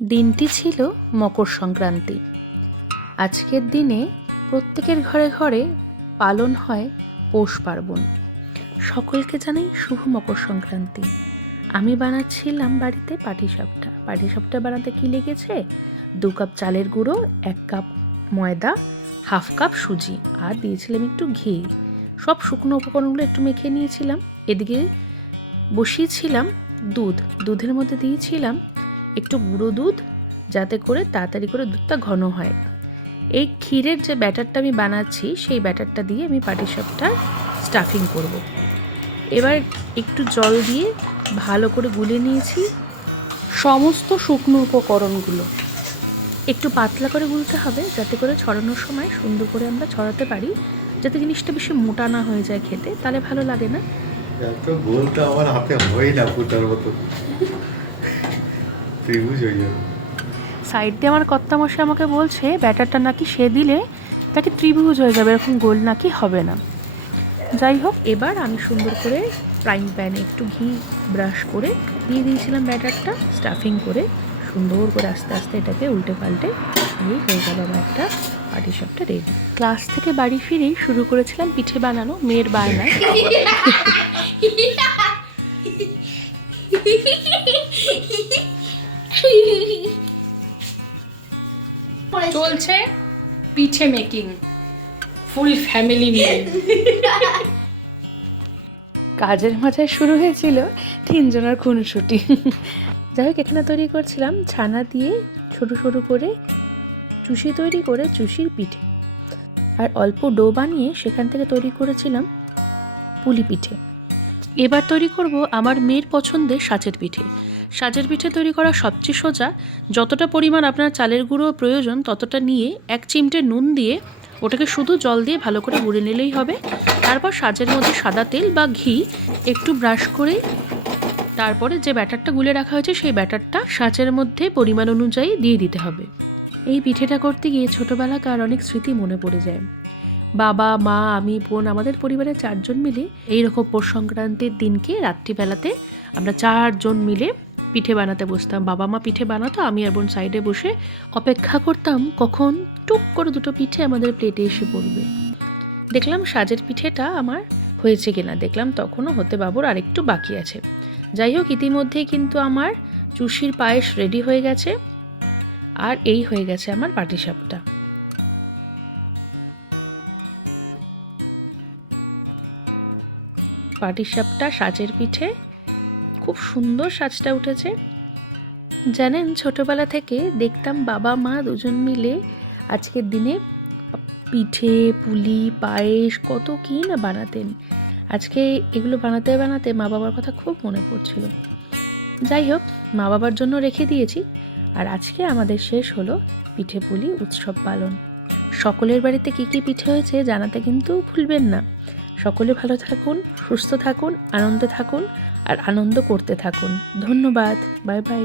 দিনটি ছিল মকর সংক্রান্তি। আজকের দিনে প্রত্যেকের ঘরে ঘরে পালন হয় পৌষ পার্বণ। সকলকে জানাই শুভ মকর সংক্রান্তি। আমি বানাচ্ছিলাম বাড়িতে পাটিসাপটা। পাটিসাপটা বানাতে কি লেগেছে? 2 কাপ চালের গুঁড়ো, 1 কাপ ময়দা, হাফ কাপ সুজি, আর দিয়েছিলাম একটু ঘি। সব শুকনো উপকরণগুলো একটু মেখে নিয়েছিলাম। এদিকে বসিয়েছিলাম দুধের মধ্যে দিয়েছিলাম একটু গুঁড়ো দুধ, যাতে করে তাড়াতাড়ি করে দুধটা ঘন হয়। এই ক্ষীরের যে ব্যাটারটা আমি বানাচ্ছি, সেই ব্যাটারটা দিয়ে আমি পাটিসাপটার স্টাফিং করব। এবার একটু জল দিয়ে ভালো করে গুলে নিয়েছি সমস্ত শুকনো উপকরণগুলো। একটু পাতলা করে গুলতে হবে, যাতে করে ছড়ানোর সময় সুন্দর করে আমরা ছড়াতে পারি, যাতে জিনিসটা বেশি মোটা না হয়ে যায় খেতে, তাহলে ভালো লাগে না। এত গোলটা আমার হাতে হয় না, পুতার মতো ত্রিভুজ হয়ে যাবে। সাইড দিয়ে আমার কর্তামশাই আমাকে বলছে ব্যাটারটা নাকি সে দিলে তাকে ত্রিভুজ হয়ে যাবে, এরকম গোল নাকি হবে না। যাই হোক, এবার আমি সুন্দর করে ফ্রাইং প্যানে একটু ঘি ব্রাশ করে দিয়ে দিয়েছিলাম ব্যাটারটা, স্টাফিং করে সুন্দর করে আস্তে আস্তে এটাকে উল্টে পাল্টে দিয়ে হয়ে গেল আমার একটা পাটিসাপটা রেডি। ক্লাস থেকে বাড়ি ফিরেই শুরু করেছিলাম পিঠে বানানো, মেয়ের বায়নায়। চলছে পিঠে মেকিং, ফুল ফ্যামিলি মিলে। কাজের মাঝায় শুরু হয়েছিল 3 জনের খুনসুটি। যাই হোক, এখানে তৈরি করছিলাম ছানা দিয়ে ছোটো ছোটো করে চুষি তৈরি করে চুষির পিঠে, আর অল্প ডো বানিয়ে সেখান থেকে তৈরি করেছিলাম পুলি পিঠে। এবার তৈরি করব আমার মেয়ের পছন্দের সাজের পিঠে। সাজের পিঠে তৈরি করা সবচেয়ে সোজা। যতটা পরিমাণ আপনার চালের গুঁড়ো প্রয়োজন ততটা নিয়ে 1 চিমটে নুন দিয়ে ওটাকে শুধু জল দিয়ে ভালো করে গুঁড়ে নিলেই হবে। তারপর সাজের মধ্যে সাদা তেল বা ঘি একটু ব্রাশ করে তারপরে যে ব্যাটারটা গুলে রাখা হয়েছে সেই ব্যাটারটা সাজের মধ্যে পরিমাণ অনুযায়ী দিয়ে দিতে হবে। এই পিঠেটা করতে গিয়ে ছোটোবেলাকার অনেক স্মৃতি মনে পড়ে যায়। বাবা, মা, আমি, বোন, আমাদের পরিবারের 4 জন মিলে এইরকম পৌষ সংক্রান্তির দিনকে রাত্রিবেলাতে আমরা 4 জন মিলে পিঠে বানাতে বসতাম। বাবা মা পিঠে বানাতো, আমি আর বোন সাইডে বসে অপেক্ষা করতাম কখন টুক করে 2টো পিঠে আমাদের প্লেটে এসে পড়বে। দেখলাম সাজের পিঠেটা আমার হয়েছে কিনা, দেখলাম তখনও হতে বাবুর আরেকটু বাকি আছে। যাই হোক, ইতিমধ্যেই কিন্তু আমার চুষির পায়েস রেডি হয়ে গেছে, আর এই হয়ে গেছে আমার পাটিসাপটা। পাটিসাপটা সাজের পিঠে খুব সুন্দর সাজটা উঠেছে। জানেন, ছোটবেলা থেকে দেখতাম বাবা মা দুজন মিলে আজকের দিনে পিঠে, পুলি, পায়েস কত কী না বানাতেন। আজকে এগুলো বানাতে বানাতে মা বাবার কথা খুব মনে পড়ছিল। যাই হোক, মা বাবার জন্য রেখে দিয়েছি। আর আজকে আমাদের শেষ হলো পিঠে পুলি উৎসব পালন। সকলের বাড়িতে কী কী পিঠে হয়েছে জানাতে কিন্তু ভুলবেন না। সকলে ভালো থাকুন, সুস্থ থাকুন, আনন্দে থাকুন, আর আনন্দ করতে থাকুন। ধন্যবাদ। Bye bye.